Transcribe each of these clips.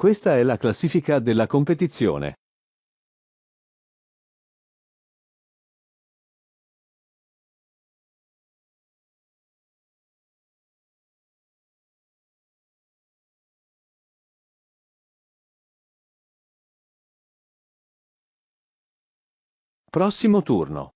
Questa è la classifica della competizione. Prossimo turno.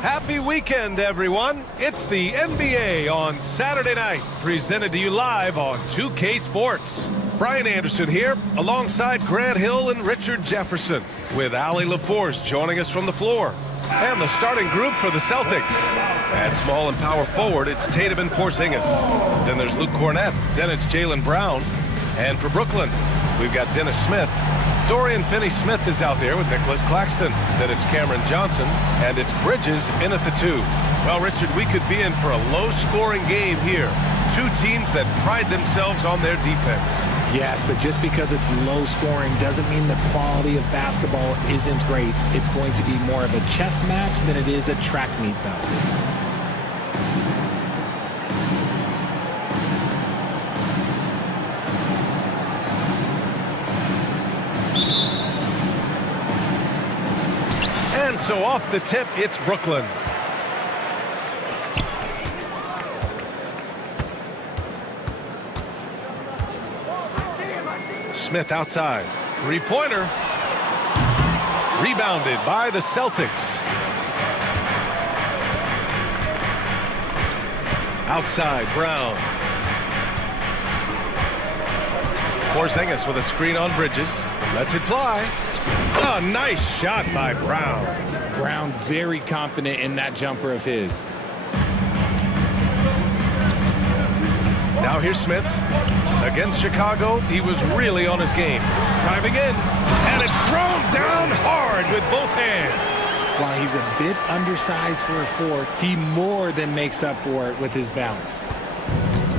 Happy weekend, everyone. It's the NBA on Saturday night, presented to you live on 2K Sports. Brian Anderson here, alongside Grant Hill and Richard Jefferson, with Allie LaForce joining us from the floor. And the starting group for the Celtics. At small and power forward, it's Tatum and Porzingis. Then there's Luke Cornett. Then it's Jaylen Brown. And for Brooklyn, we've got Dennis Smith. Dorian Finney-Smith is out there with Nicholas Claxton. Then it's Cameron Johnson, and it's Bridges in at the 2. Well, Richard, we could be in for a low-scoring game here. Two teams that pride themselves on their defense. Yes, but just because it's low-scoring doesn't mean the quality of basketball isn't great. It's going to be more of a chess match than it is a track meet, though. And so off the tip, it's Brooklyn. Smith outside. Three-pointer. Rebounded by the Celtics. Outside, Brown. Porzingis with a screen on Bridges. Lets it fly. A nice shot by Brown. Brown very confident in that jumper of his. Now here's Smith. Against Chicago, he was really on his game. Driving in, and it's thrown down hard with both hands. While he's a bit undersized for a 4, he more than makes up for it with his bounce.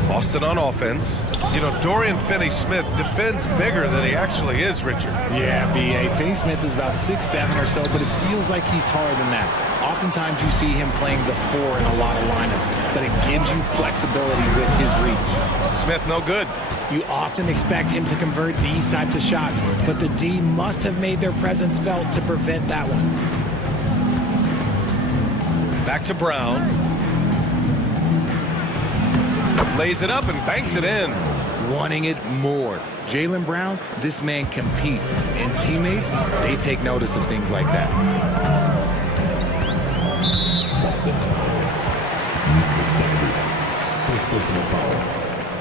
Boston on offense. You know, Dorian Finney-Smith defends bigger than he actually is, Richard. Yeah, B.A. Finney-Smith is about 6'7" or so, but it feels like he's taller than that. Oftentimes you see him playing the 4 in a lot of lineups, but it gives you flexibility with his reach. Smith no good. You often expect him to convert these types of shots, but the D must have made their presence felt to prevent that one. Back to Brown. Lays it up and banks it in. Wanting it more. Jaylen Brown, this man competes, and teammates, they take notice of things like that.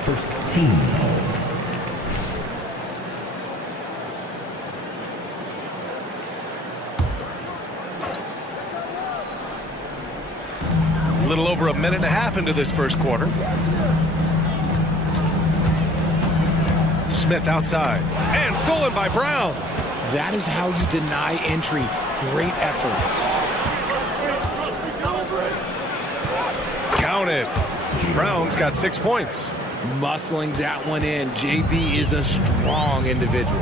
First team foul. A little over a minute and a half into this first quarter. Smith outside. And stolen by Brown. That is how you deny entry. Great effort. Counted. Brown's got 6 points. Muscling that one in. JB is a strong individual.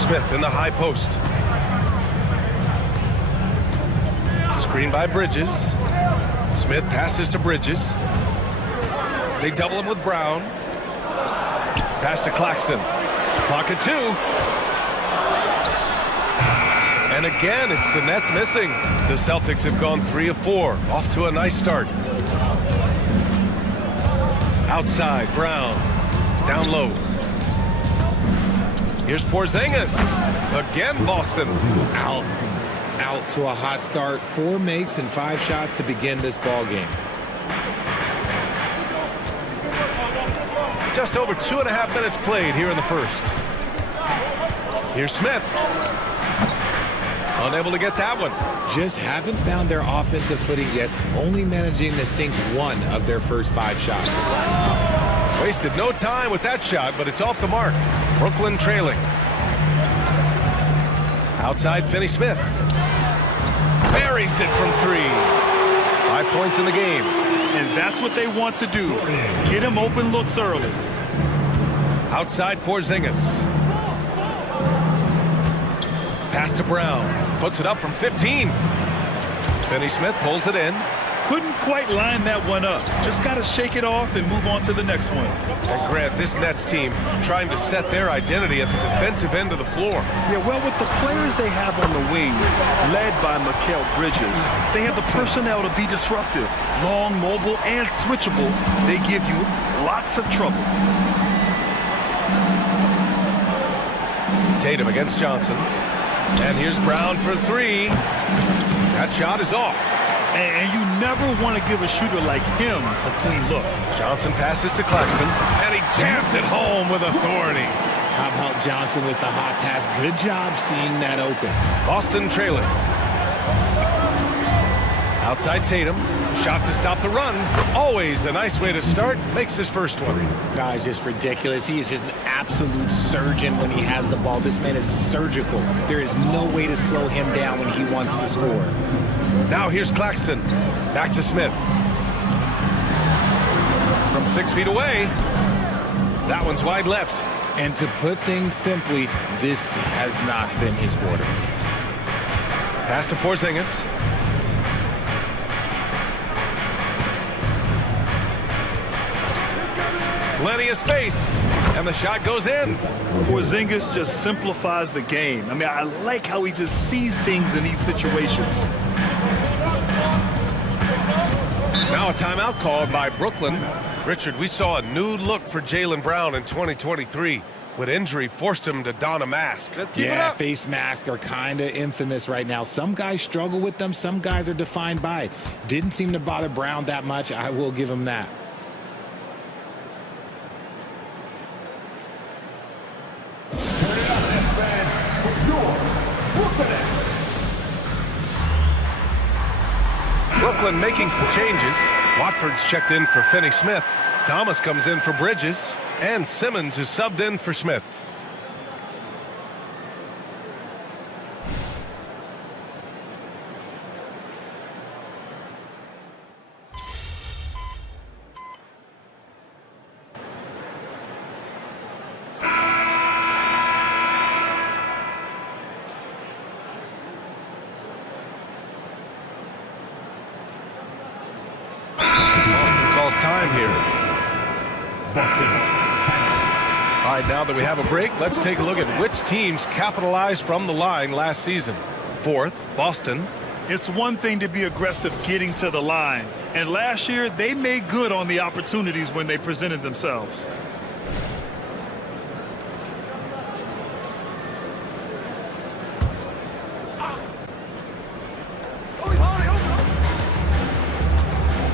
Smith in the high post. Screen by Bridges. Smith passes to Bridges. They double him with Brown. Pass to Claxton. Clock at 2. And again, it's the Nets missing. The Celtics have gone 3 of 4. Off to a nice start. Outside, Brown. Down low. Here's Porzingis. Again, Boston. Out. out to a hot start. 4 makes and 5 shots to begin this ball game. Just over 2.5 minutes played here in the first. Here's Smith. Unable to get that one. Just haven't found their offensive footing yet, only managing to sink 1 of their first 5 shots. Wasted no time with that shot, but it's off the mark. Brooklyn trailing. Outside Finney-Smith. Buries it from 3. 5 points in the game. And that's what they want to do. Get him open looks early. Outside Porzingis. Pass to Brown. Puts it up from 15. Finney-Smith pulls it in. Couldn't quite line that one up. Just got to shake it off and move on to the next one. And Grant, this Nets team trying to set their identity at the defensive end of the floor. Yeah, well, with the players they have on the wings, led by Mikal Bridges, they have the personnel to be disruptive. Long, mobile, and switchable. They give you lots of trouble. Tatum against Johnson. And here's Brown for 3. That shot is off. And you never want to give a shooter like him a clean look. Johnson passes to Claxton, and he jams it home with authority. How about Johnson with the hot pass? Good job seeing that open. Boston trailing. Outside Tatum. Shot to stop the run. Always a nice way to start. Makes his first one. Guys, just ridiculous. He is just an absolute surgeon when he has the ball. This man is surgical. There is no way to slow him down when he wants to score. Now here's Claxton. Back to Smith. From 6 feet away. That one's wide left. And to put things simply, this has not been his quarter. Pass to Porzingis. Plenty of space, and the shot goes in. Porzingis just simplifies the game. I mean, I like how he just sees things in these situations. Now a timeout called by Brooklyn. Richard, we saw a new look for Jaylen Brown in 2023. With injury, forced him to don a mask. Let's keep it up. Face masks are kind of infamous right now. Some guys struggle with them. Some guys are defined by it. Didn't seem to bother Brown that much. I will give him that. Brooklyn making some changes. Watford's checked in for Finney-Smith. Thomas comes in for Bridges. And Simmons is subbed in for Smith. Boston calls time here. All right, now that we have a break, let's take a look at which teams capitalized from the line last season. 4th, Boston. It's one thing to be aggressive getting to the line. And last year, they made good on the opportunities when they presented themselves.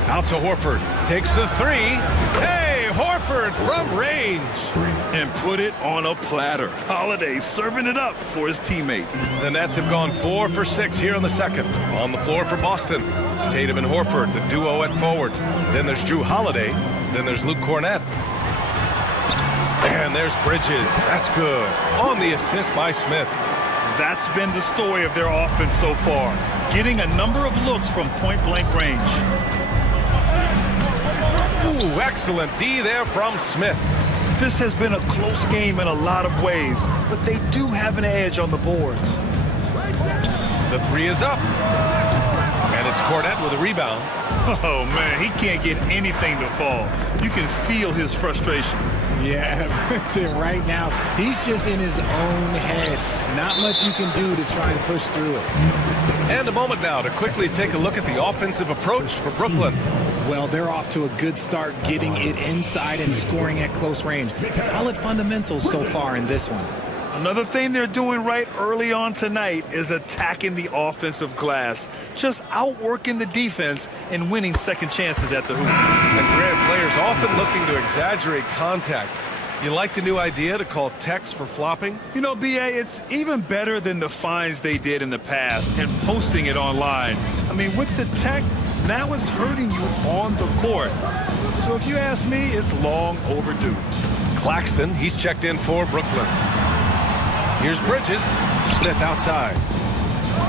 Out to Horford. Takes the 3. Hey, Horford from range. And put it on a platter. Holiday serving it up for his teammate. The Nets have gone 4 for 6 here in the second. On the floor for Boston. Tatum and Horford, the duo at forward. Then there's Drew Holiday. Then there's Luke Cornett. And there's Bridges. That's good. On the assist by Smith. That's been the story of their offense so far. Getting a number of looks from point-blank range. Ooh, excellent D there from Smith. This has been a close game in a lot of ways, but they do have an edge on the boards. The 3 is up. And it's Cornett with a rebound. Oh, man, he can't get anything to fall. You can feel his frustration. Yeah, right now, he's just in his own head. Not much you can do to try and push through it. And a moment now to quickly take a look at the offensive approach for Brooklyn. Well, they're off to a good start getting it inside and scoring at close range. Solid fundamentals so far in this one. Another thing they're doing right early on tonight is attacking the offensive glass, just outworking the defense and winning second chances at the hoop. And Grant, players often looking to exaggerate contact. You like the new idea to call techs for flopping? You know, BA, it's even better than the fines they did in the past and posting it online. I mean, with the tech, now it's hurting you on the court. So if you ask me, it's long overdue. Claxton, he's checked in for Brooklyn. Here's Bridges. Smith outside.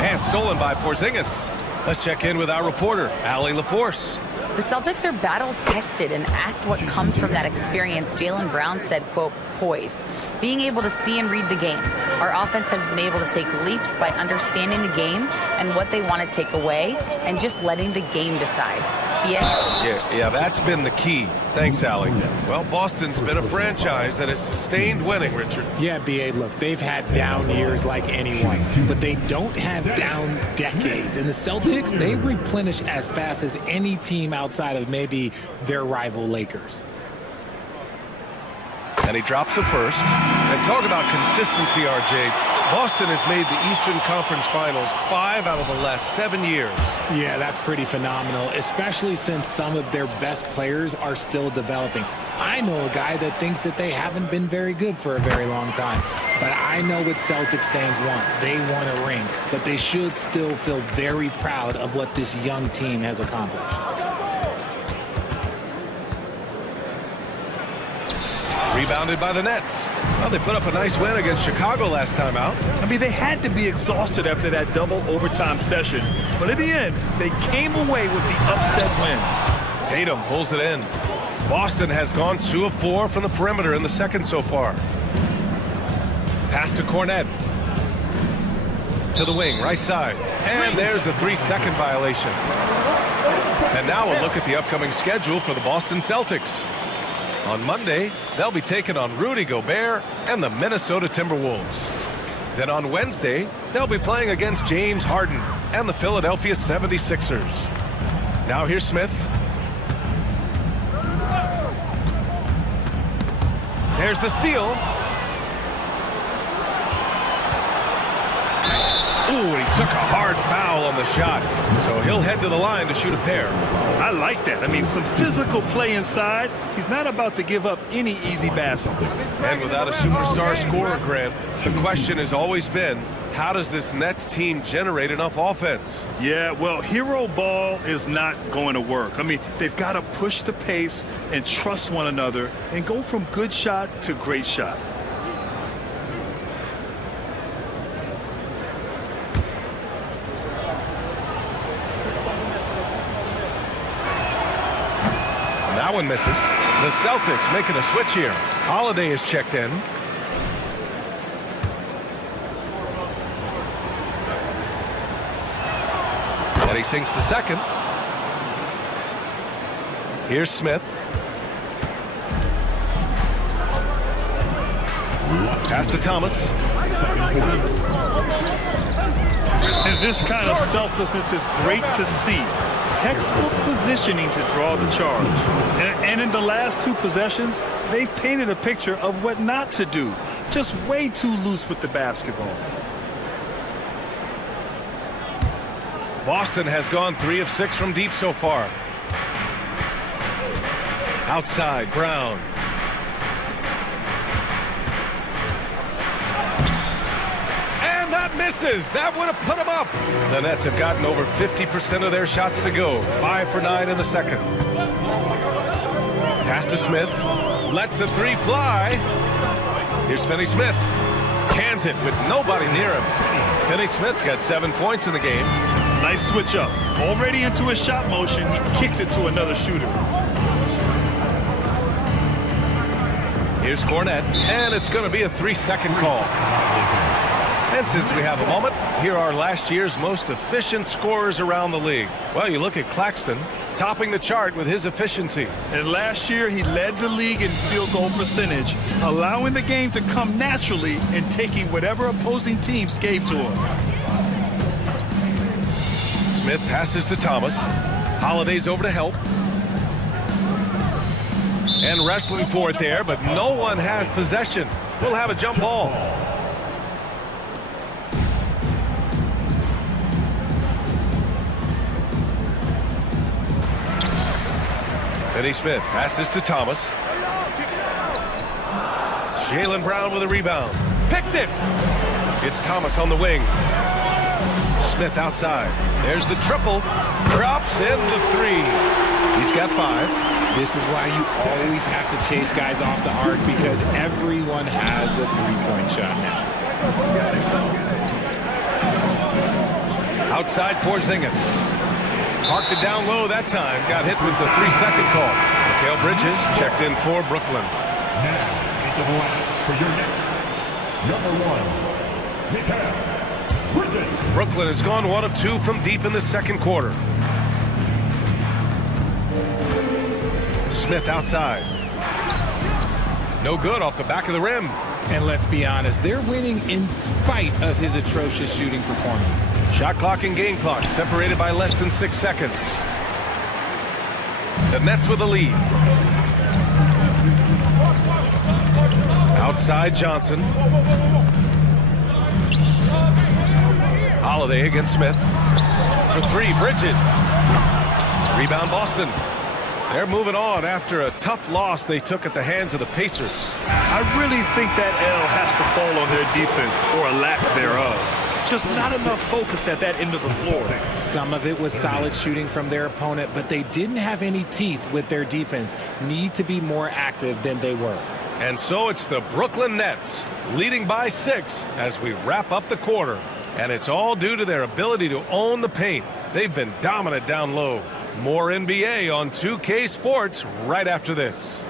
And stolen by Porzingis. Let's check in with our reporter, Allie LaForce. The Celtics are battle-tested, and asked what comes from that experience, Jaylen Brown said, quote, poise. Being able to see and read the game. Our offense has been able to take leaps by understanding the game and what they want to take away and just letting the game decide. Yeah, that's been the key. Thanks, Allie. Well, Boston's been a franchise that has sustained winning, Richard. Yeah, B.A., look, they've had down years like anyone, but they don't have down decades. And the Celtics, they replenish as fast as any team outside of maybe their rival Lakers. And he drops it first. And talk about consistency, RJ. Boston has made the Eastern Conference Finals 5 out of the last 7 years. Yeah, that's pretty phenomenal, especially since some of their best players are still developing. I know a guy that thinks that they haven't been very good for a very long time. But I know what Celtics fans want. They want a ring. But they should still feel very proud of what this young team has accomplished. Rebounded by the Nets. Well, they put up a nice win against Chicago last time out. I mean, they had to be exhausted after that double overtime session. But in the end, they came away with the upset win. Tatum pulls it in. Boston has gone 2 of 4 from the perimeter in the second so far. Pass to Cornet. To the wing, right side. And there's a 3-second violation. And now we'll look at the upcoming schedule for the Boston Celtics. On Monday, they'll be taking on Rudy Gobert and the Minnesota Timberwolves. Then on Wednesday, they'll be playing against James Harden and the Philadelphia 76ers. Now here's Smith. There's the steal. Ooh, he took a hard foul on the shot. So he'll head to the line to shoot a pair. I like that. I mean, some physical play inside. He's not about to give up any easy baskets. And without a superstar scorer, Grant, the question has always been, how does this Nets team generate enough offense? Yeah, well, hero ball is not going to work. I mean, they've got to push the pace and trust one another and go from good shot to great shot. That one misses. The Celtics making a switch here. Holiday is checked in. And he sinks the second. Here's Smith. Pass to Thomas. And this kind of selflessness is great to see. Textbook positioning to draw the charge. And in the last 2 possessions, they've painted a picture of what not to do. Just way too loose with the basketball. Boston has gone 3 of 6 from deep so far. Outside, Brown. And that misses. That would have put him up. The Nets have gotten over 50% of their shots to go. 5 for 9 in the second. Pass to Smith. Lets the 3 fly. Here's Finney Smith. Cans it with nobody near him. Finney Smith's got 7 points in the game. Nice switch up. Already into a shot motion, he kicks it to another shooter. Here's Cornet, and it's going to be a 3-second call. And since we have a moment, here are last year's most efficient scorers around the league. Well, you look at Claxton, topping the chart with his efficiency. And last year, he led the league in field goal percentage, allowing the game to come naturally and taking whatever opposing teams gave to him. Smith passes to Thomas. Holiday's over to help. And wrestling for it there, but no one has possession. We'll have a jump ball. Finney-Smith passes to Thomas. Jaylen Brown with a rebound. Picked it! It's Thomas on the wing. Smith outside. There's the triple. Drops in the three. He's got 5. This is why you always have to chase guys off the arc, because everyone has a three-point shot now. Outside Porzingis. Parked it down low that time. Got hit with the 3-second call. Mikal Bridges checked in for Brooklyn. Now, into the line for your next number 1, Mikal Bridges. Brooklyn has gone 1 of 2 from deep in the second quarter. Smith outside. No good off the back of the rim. And let's be honest, they're winning in spite of his atrocious shooting performance. Shot clock and game clock separated by less than 6 seconds. The Nets with the lead. Outside Johnson. Holiday against Smith. For 3, Bridges. Rebound Boston. They're moving on after a tough loss they took at the hands of the Pacers. I really think that L has to fall on their defense, or a lack thereof. Just not enough focus at that end of the floor. Some of it was solid shooting from their opponent, but they didn't have any teeth with their defense. Need to be more active than they were. And so it's the Brooklyn Nets leading by 6 as we wrap up the quarter. And it's all due to their ability to own the paint. They've been dominant down low. More NBA on 2K Sports right after this.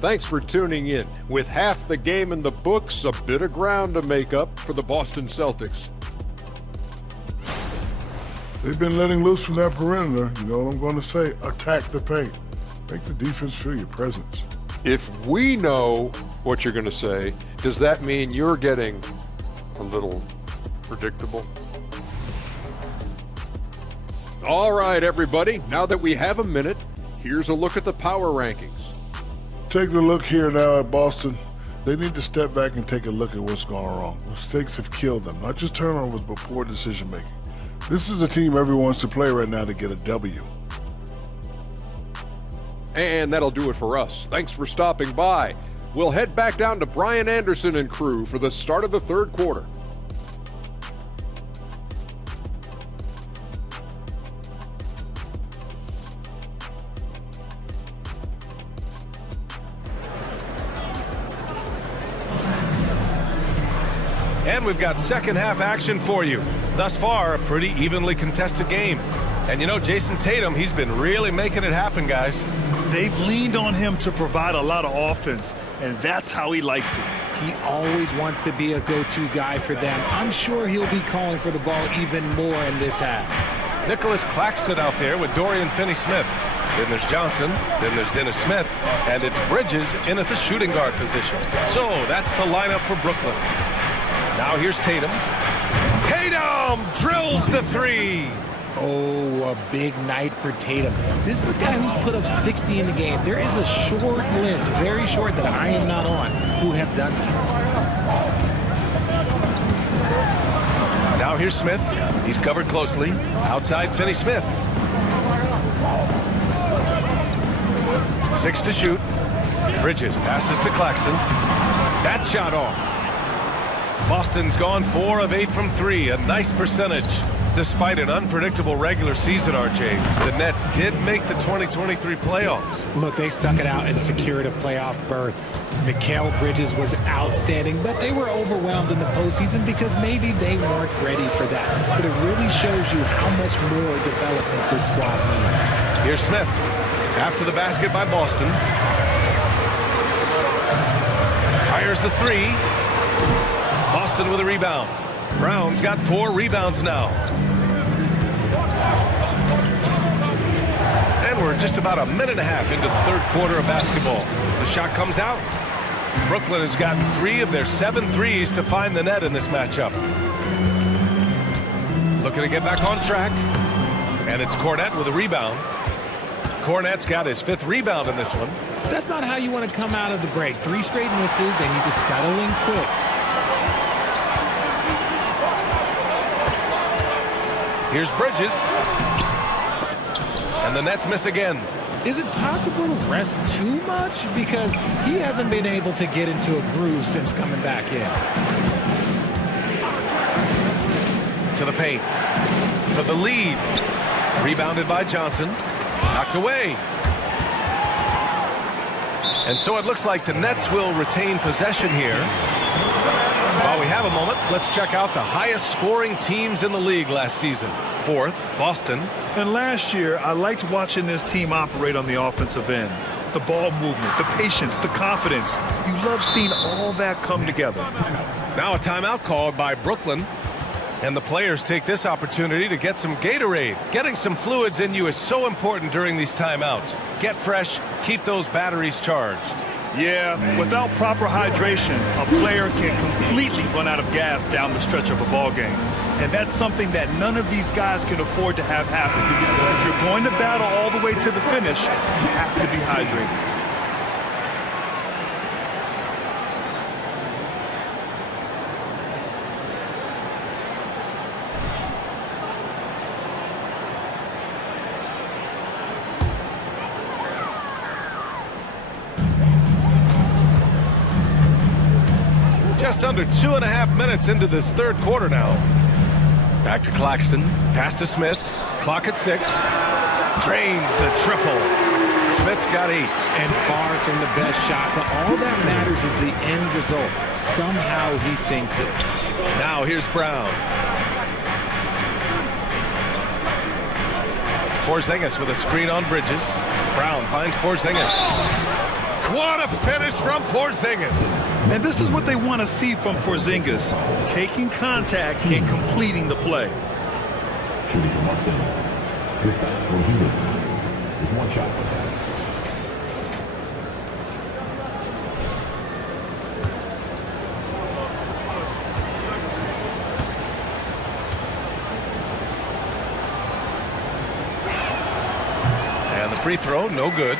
Thanks for tuning in. With half the game in the books, a bit of ground to make up for the Boston Celtics. They've been letting loose from that perimeter. You know what I'm going to say? Attack the paint. Make the defense feel your presence. If we know what you're going to say, does that mean you're getting a little predictable? All right, everybody. Now that we have a minute, here's a look at the power rankings. Taking a look here now at Boston, they need to step back and take a look at what's going wrong. Mistakes have killed them, not just turnovers, but poor decision making. This is a team everyone wants to play right now to get a W. And that'll do it for us. Thanks for stopping by. We'll head back down to Brian Anderson and crew for the start of the third quarter. And we've got second half action for you. Thus far, a pretty evenly contested game. And you know, Jason Tatum, he's been really making it happen, guys. They've leaned on him to provide a lot of offense, and that's how he likes it. He always wants to be a go-to guy for them. I'm sure he'll be calling for the ball even more in this half. Nicholas Claxton out there with Dorian Finney-Smith. Then there's Johnson, then there's Dennis Smith, and it's Bridges in at the shooting guard position. So that's the lineup for Brooklyn. Now here's Tatum. Tatum drills the 3. Oh, a big night for Tatum. This is a guy who's put up 60 in the game. There is a short list, very short, that I am not on, who have done that. Now here's Smith. He's covered closely. Outside Finney-Smith. 6 to shoot. Bridges passes to Claxton. That shot off. Boston's gone 4 of 8 from 3, a nice percentage. Despite an unpredictable regular season, RJ, the Nets did make the 2023 playoffs. Look, they stuck it out and secured a playoff berth. Mikal Bridges was outstanding, but they were overwhelmed in the postseason because maybe they weren't ready for that. But it really shows you how much more development this squad needs. Here's Smith. After the basket by Boston. Fires the 3. Boston with a rebound. Brown's got 4 rebounds now. And we're just about a minute and a half into the third quarter of basketball. The shot comes out. Brooklyn has gotten 3 of their 7 threes to find the net in this matchup. Looking to get back on track. And it's Cornette with a rebound. Cornette's got his 5th rebound in this one. That's not how you want to come out of the break. 3 straight misses. They need to settle in quick. Here's Bridges. And the Nets miss again. Is it possible to rest too much? Because he hasn't been able to get into a groove since coming back in. To the paint. For the lead. Rebounded by Johnson. Knocked away. And so it looks like the Nets will retain possession here. While we have a moment, let's check out the highest scoring teams in the league last season. 4th, Boston. And last year, I liked watching this team operate on the offensive end. The ball movement, the patience, the confidence. You love seeing all that come together. Now a timeout called by Brooklyn. And the players take this opportunity to get some Gatorade. Getting some fluids in you is so important during these timeouts. Get fresh, keep those batteries charged. Yeah, without proper hydration, a player can completely run out of gas down the stretch of a ball game. And that's something that none of these guys can afford to have happen. If you're going to battle all the way to the finish, you have to be hydrated. Just under 2.5 minutes into this 3rd quarter now. Back to Claxton. Pass to Smith. Clock at 6. Drains the triple. Smith's got 8. And far from the best shot, but all that matters is the end result. Somehow he sinks it. Now here's Brown. Porzingis with a screen on Bridges. Brown finds Porzingis. What a finish from Porzingis. And this is what they want to see from Porzingis, taking contact and completing the play. Shooting from Boston, Porzingis with 1 shot. And the free throw, no good.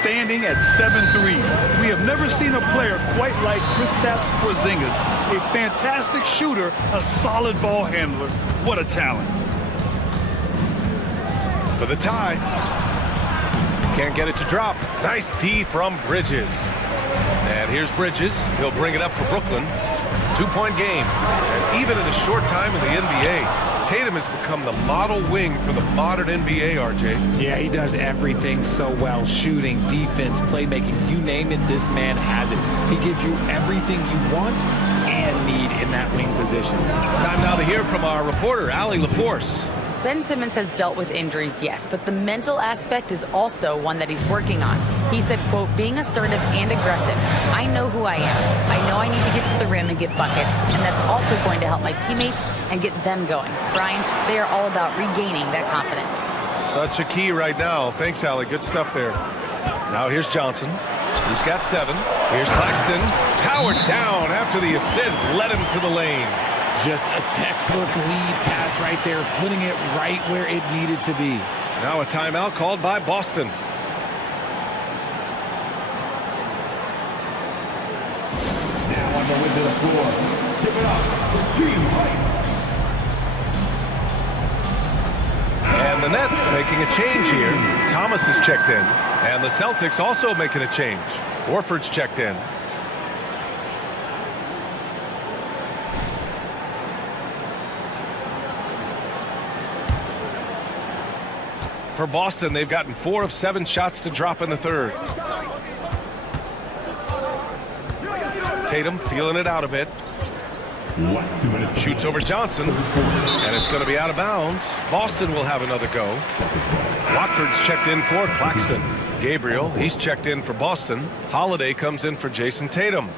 Standing at 7-3. We have never seen a player quite like Kristaps Porzingis. A fantastic shooter, a solid ball handler. What a talent. For the tie. Can't get it to drop. Nice D from Bridges. And here's Bridges. He'll bring it up for Brooklyn. 2-point game. And even in a short time in the NBA, Tatum has become the model wing for the modern NBA, RJ. Yeah, he does everything so well. Shooting, defense, playmaking, you name it, this man has it. He gives you everything you want and need in that wing position. Time now to hear from our reporter, Allie LaForce. Ben Simmons has dealt with injuries, yes, but the mental aspect is also one that he's working on. He said, quote, being assertive and aggressive. I know who I am. I know I need to get to the rim and get buckets, and that's also going to help my teammates and get them going. Brian, they are all about regaining that confidence. Such a key right now. Thanks, Allie. Good stuff there. Now here's Johnson. He's got 7. Here's Claxton. Powered down after the assist led him to the lane. Just a textbook lead pass right there, putting it right where it needed to be. Now a timeout called by Boston. Now on the way to the floor. Give it up for Team White. And the Nets making a change here. Thomas is checked in. And the Celtics also making a change. Horford's checked in. For Boston, they've gotten 4 of 7 shots to drop in the 3rd. Tatum feeling it out a bit. Shoots over Johnson, and it's going to be out of bounds. Boston will have another go. Watford's checked in for Claxton. Gabriel, he's checked in for Boston. Holiday comes in for Jason Tatum.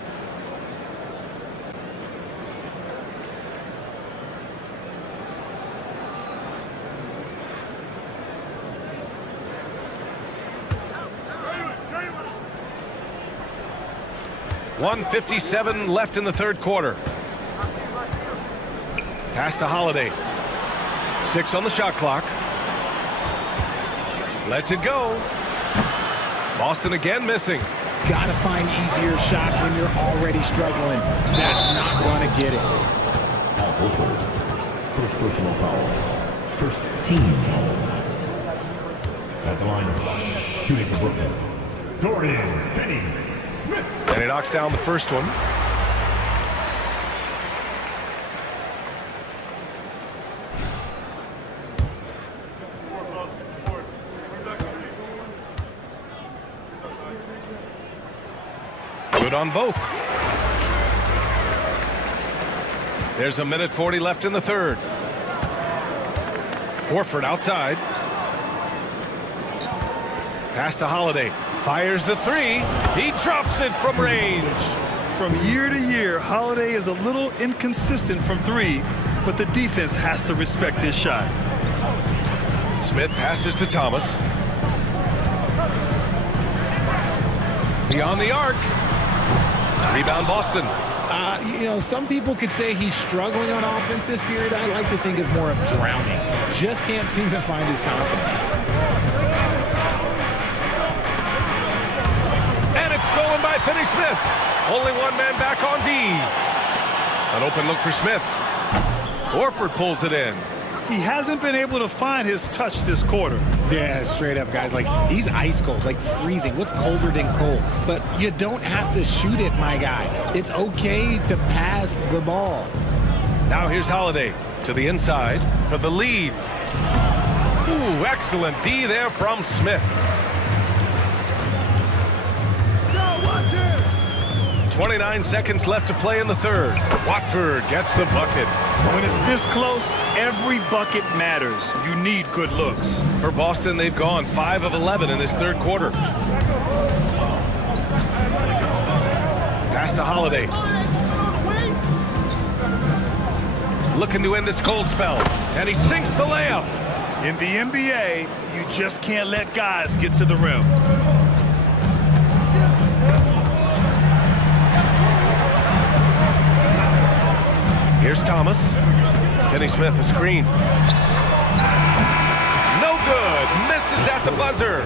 .157 left in the 3rd quarter. Pass to Holiday. 6 on the shot clock. Lets it go. Boston again missing. Gotta find easier shots when you're already struggling. That's not gonna get it. Al Horford, first personal foul. First team foul. At the line, shooting for Brooklyn, Dorian Finney-Smith. And he knocks down the first one. Good on both. There's a minute 40 left in the third. Horford outside. Pass to Holiday. Fires the three. He drops it from range. From year to year, Holiday is a little inconsistent from three, but the defense has to respect his shot. Smith passes to Thomas. Beyond the arc. Rebound Boston. You know, some people could say he's struggling on offense this period. I like to think of more of drowning. Just can't seem to find his confidence. And it's stolen by Finney-Smith. Only one man back on D. An open look for Smith. Horford pulls it in. He hasn't been able to find his touch this quarter. Yeah, straight up, guys. Like, he's ice cold, like freezing. What's colder than cold? But you don't have to shoot it, my guy. It's okay to pass the ball. Now here's Holiday to the inside for the lead. Ooh, excellent D there from Smith. 29 seconds left to play in the third. Watford gets the bucket. When it's this close, every bucket matters. You need good looks. For Boston, they've gone 5 of 11 in this third quarter. Pass to Holiday. Looking to end this cold spell. And he sinks the layup. In the NBA, you just can't let guys get to the rim. Here's Thomas. Finney-Smith, a screen. No good. Misses at the buzzer.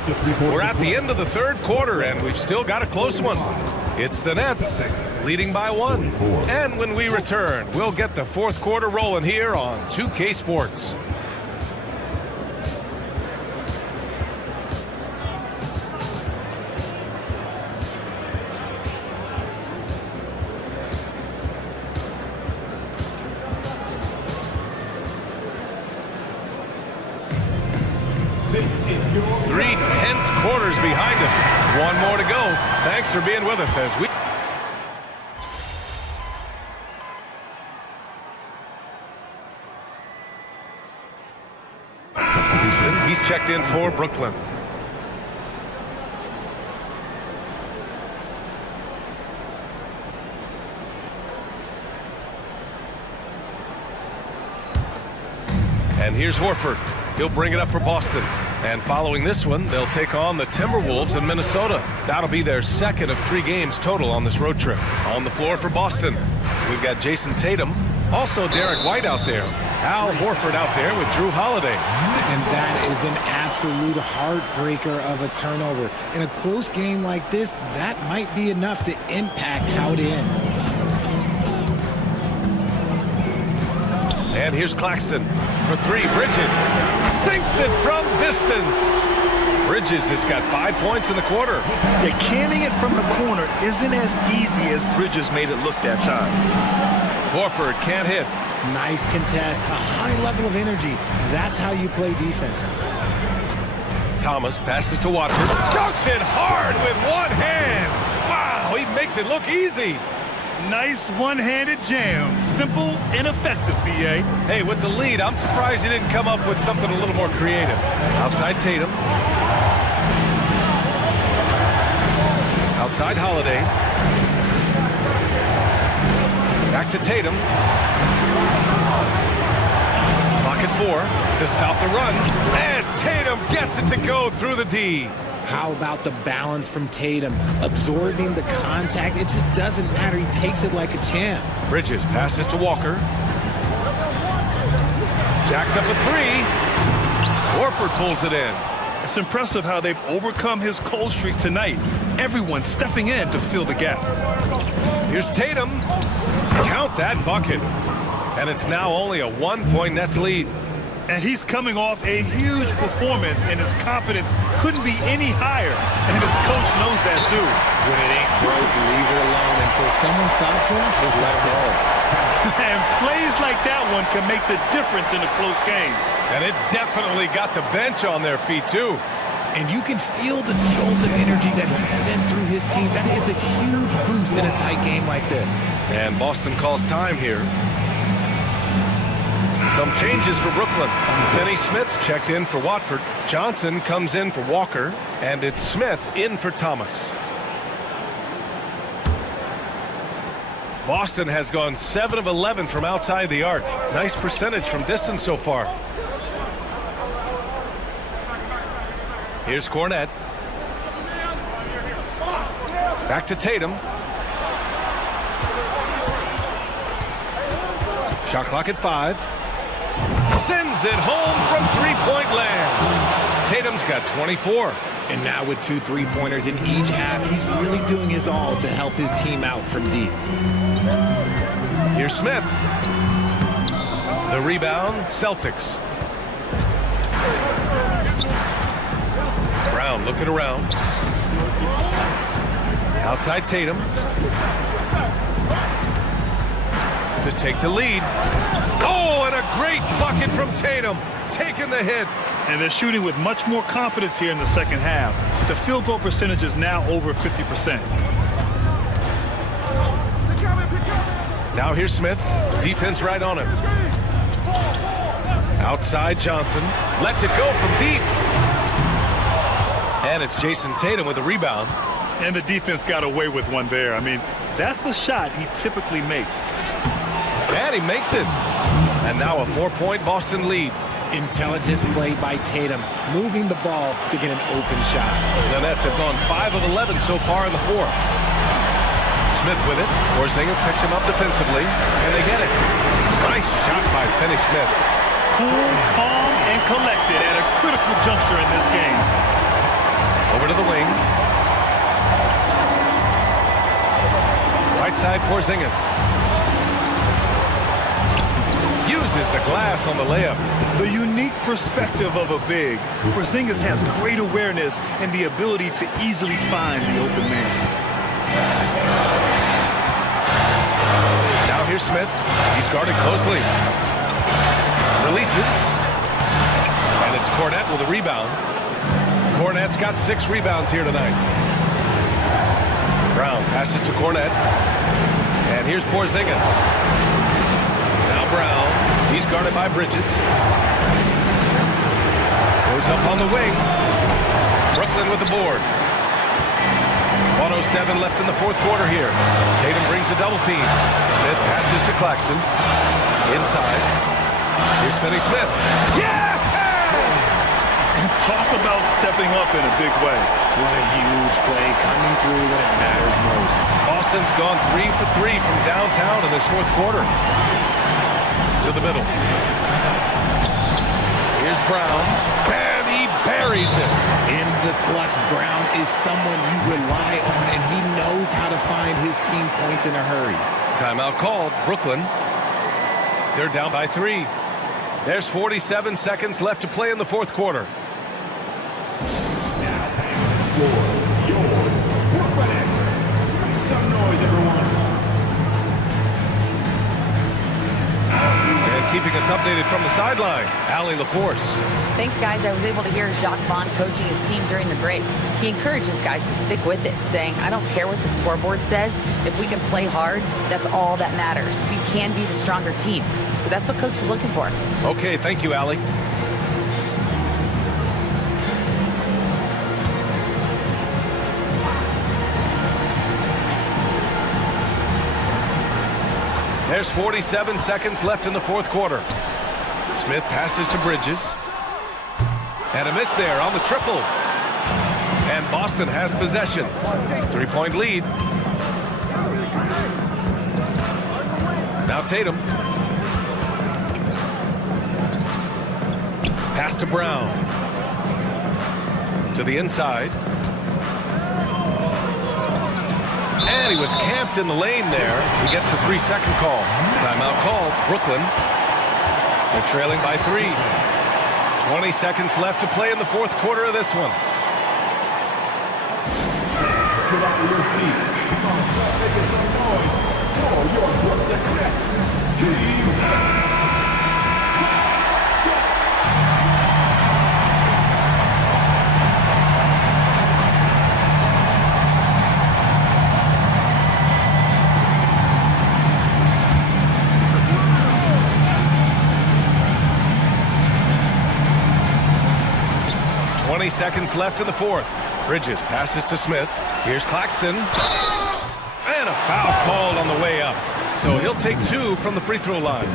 We're at the end of the third quarter, and we've still got a close one. It's the Nets, leading by 1. And when we return, we'll get the fourth quarter rolling here on 2K Sports. Three tense quarters behind us. One more to go. Thanks for being with us as we... He's checked in for Brooklyn. And here's Horford. He'll bring it up for Boston. And following this one, they'll take on the Timberwolves in Minnesota. That'll be their second of 3 games total on this road trip. On the floor for Boston, we've got Jason Tatum, also Derek White out there, Al Horford out there with Drew Holiday. And that is an absolute heartbreaker of a turnover. In a close game like this, that might be enough to impact how it ends. And here's Claxton for 3. Bridges sinks it from distance. Bridges has got 5 points in the quarter. Yeah, canning it from the corner isn't as easy as Bridges made it look that time. Horford can't hit. Nice contest, a high level of energy. That's how you play defense. Thomas passes to Watford. Dunks it hard with one hand. Wow, he makes it look easy. Nice one-handed jam. Simple and effective, B.A. Hey, with the lead, I'm surprised he didn't come up with something a little more creative. Outside Tatum. Outside Holiday. Back to Tatum. Clock at 4 to stop the run. And Tatum gets it to go through the D. How about the balance from Tatum? Absorbing the contact, it just doesn't matter. He takes it like a champ. Bridges passes to Walker. Jacks up a three. Warford pulls it in. It's impressive how they've overcome his cold streak tonight. Everyone stepping in to fill the gap. Here's Tatum. Count that bucket. And it's now only a 1-point Nets lead. And he's coming off a huge performance, and his confidence couldn't be any higher. And his coach knows that, too. When it ain't broke, leave it alone. Until someone stops him, just let it go. And plays like that one can make the difference in a close game. And it definitely got the bench on their feet, too. And you can feel the jolt of energy that he sent through his team. That is a huge boost in a tight game like this. And Boston calls time here. Some changes for Brooklyn. Finney-Smith checked in for Watford. Johnson comes in for Walker. And it's Smith in for Thomas. Boston has gone 7 of 11 from outside the arc. Nice percentage from distance so far. Here's Cornette. Back to Tatum. Shot clock at 5. Sends it home from three-point land. Tatum's got 24. And now with 2 3-pointers in each half, he's really doing his all to help his team out from deep. Here's Smith. The rebound, Celtics. Brown looking around. Outside Tatum. To take the lead. Oh, and a great bucket from Tatum. Taking the hit. And they're shooting with much more confidence here in the second half. The field goal percentage is now over 50%. Now here's Smith. Defense right on him. Outside Johnson. Lets it go from deep. And it's Jason Tatum with a rebound. And the defense got away with one there. I mean, that's a shot he typically makes. And he makes it. And now a 4-point Boston lead. Intelligent play by Tatum, moving the ball to get an open shot. The Nets have gone 5 of 11 so far in the fourth. Smith with it. Porzingis picks him up defensively, and they get it. Nice shot by Finney-Smith. Cool, calm, and collected at a critical juncture in this game. Over to the wing. Right side, Porzingis. Uses the glass on the layup. The unique perspective of a big. Porzingis has great awareness and the ability to easily find the open man. Now here's Smith. He's guarded closely. Releases. And it's Cornette with a rebound. Cornette's got 6 rebounds here tonight. Brown passes to Cornette. And here's Porzingis. Now Brown. He's guarded by Bridges. Goes up on the wing. Brooklyn with the board. 1:07 left in the fourth quarter here. Tatum brings a double team. Smith passes to Claxton. Inside. Here's Finney-Smith. Yes! Talk about stepping up in a big way. What a huge play coming through when it matters most. Boston's gone 3 for 3 from downtown in this fourth quarter. To the middle. Here's Brown. And he buries it. In the clutch, Brown is someone you rely on, and he knows how to find his team points in a hurry. Timeout called. Brooklyn. They're down by 3. There's 47 seconds left to play in the fourth quarter. Now, for your Brooklyn Nets. Some noise, everyone. And keeping us updated from the sideline, Allie LaForce. Thanks, guys. I was able to hear Jacques Vaughn coaching his team during the break. He encourages guys to stick with it, saying, I don't care what the scoreboard says. If we can play hard, that's all that matters. We can be the stronger team. So that's what Coach is looking for. Okay, thank you, Allie. There's 47 seconds left in the fourth quarter. Smith passes to Bridges. And a miss there on the triple. And Boston has possession. 3-point lead. Now Tatum. Pass to Brown. To the inside. And he was camped in the lane there. He gets a 3-second call. Timeout call, Brooklyn. They're trailing by 3. 20 seconds left to play in the fourth quarter of this one. Let's get out of your seat. Come on, start making some noise for your Brooklyn Nets team. 20 seconds left in the fourth. Bridges passes to Smith. Here's Claxton. And a foul called on the way up. So he'll take 2 from the free throw line.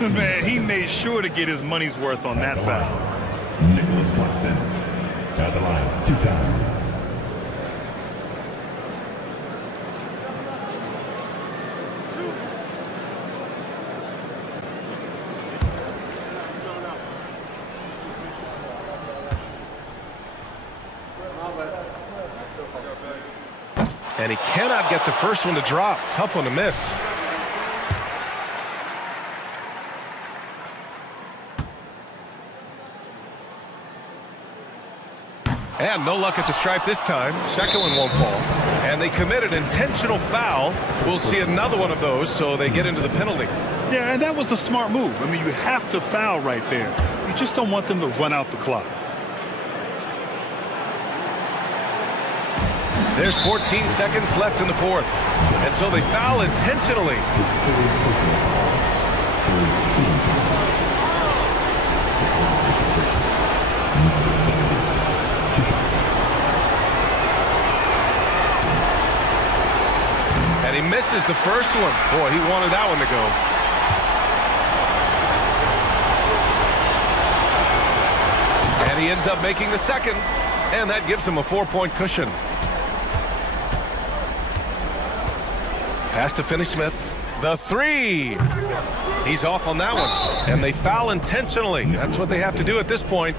Man, he made sure to get his money's worth on that foul. Nicholas Claxton at the line 2 times. And he cannot get the first one to drop. Tough one to miss. And no luck at the stripe this time. Second one won't fall. And they committed an intentional foul. We'll see another one of those, so they get into the penalty. Yeah, and that was a smart move. I mean, you have to foul right there. You just don't want them to run out the clock. There's 14 seconds left in the fourth. And so they foul intentionally. And he misses the first one. Boy, he wanted that one to go. And he ends up making the second. And that gives him a 4-point cushion. Pass to Finney-Smith. The 3. He's off on that one. And they foul intentionally. That's what they have to do at this point.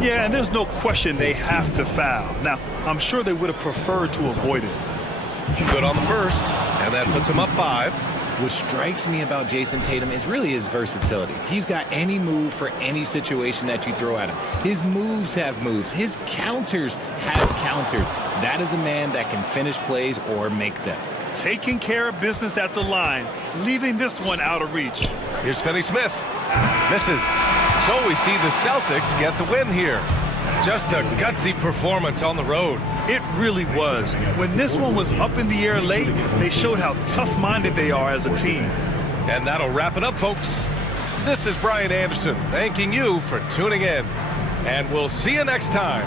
Yeah, and there's no question they have to foul. Now, I'm sure they would have preferred to avoid it. Good on the first. And that puts him up 5. What strikes me about Jason Tatum is really his versatility. He's got any move for any situation that you throw at him. His moves have moves. His counters have counters. That is a man that can finish plays or make them. Taking care of business at the line, leaving this one out of reach. Here's Finney-Smith. Misses. So we see the Celtics get the win here. Just a gutsy performance on the road. It really was. When this one was up in the air late, they showed how tough-minded they are as a team. And that'll wrap it up, folks. This is Brian Anderson thanking you for tuning in. And we'll see you next time.